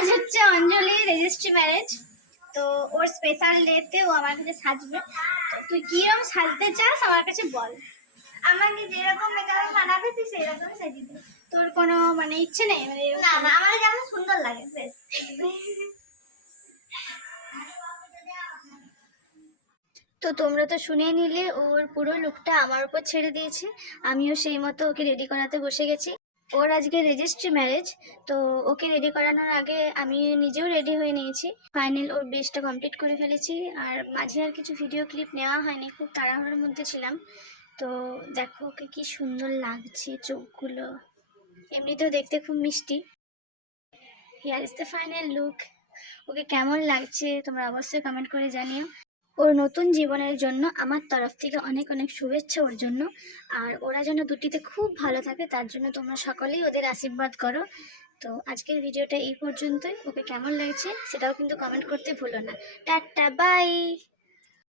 আজ হচ্ছে অঞ্জলির registry marriage, তো ওর স্পেশাল ডেতে ও আমার কাছে সাজবে। তো তুই কিরকম সাজতে চাস আমার কাছে বল। আমাকে যেরকম মেকআপ বানাবে তুই সেরকম সাজিয়ে দে। তোর কোনো মানে ইচ্ছে নেই? মানে না না, আমার যেমন সুন্দর লাগে বেশ। তো তোমরা তো শুনেই নিলে, ওর পুরো লুকটা আমার উপর ছেড়ে দিয়েছে। আমিও সেই মতো ওকে রেডি করাতে বসে গেছি। ওর আজকে রেজিস্ট্রি ম্যারেজ, তো ওকে রেডি করানোর আগে আমি নিজেও রেডি হয়ে নিয়েছি। ফাইনাল ওর ড্রেসটা কমপ্লিট করে ফেলেছি, আর মাঝে আর কিছু ভিডিও ক্লিপ নেওয়া হয়নি, খুব তাড়াহুড়োর মধ্যে ছিলাম। তো দেখো ওকে কি সুন্দর লাগছে, চোখগুলো এমনিতেও দেখতে খুব মিষ্টি। Here is the final look. Okay কেমন লাগছে তোমরা অবশ্যই কমেন্ট করে জানিও। ওর নতুন জীবনের জন্য আমার তরফ থেকে অনেক অনেক শুভেচ্ছা ওর জন্য। আর ওরা যেন দুটিতে খুব ভালো থাকে তার জন্য তোমরা সকলেই ওদের আশীর্বাদ করো। তো আজকের ভিডিওটা এই পর্যন্তই। ওকে কেমন লাগছে সেটাও কিন্তু কমেন্ট করতে ভুলো না। Tata, by.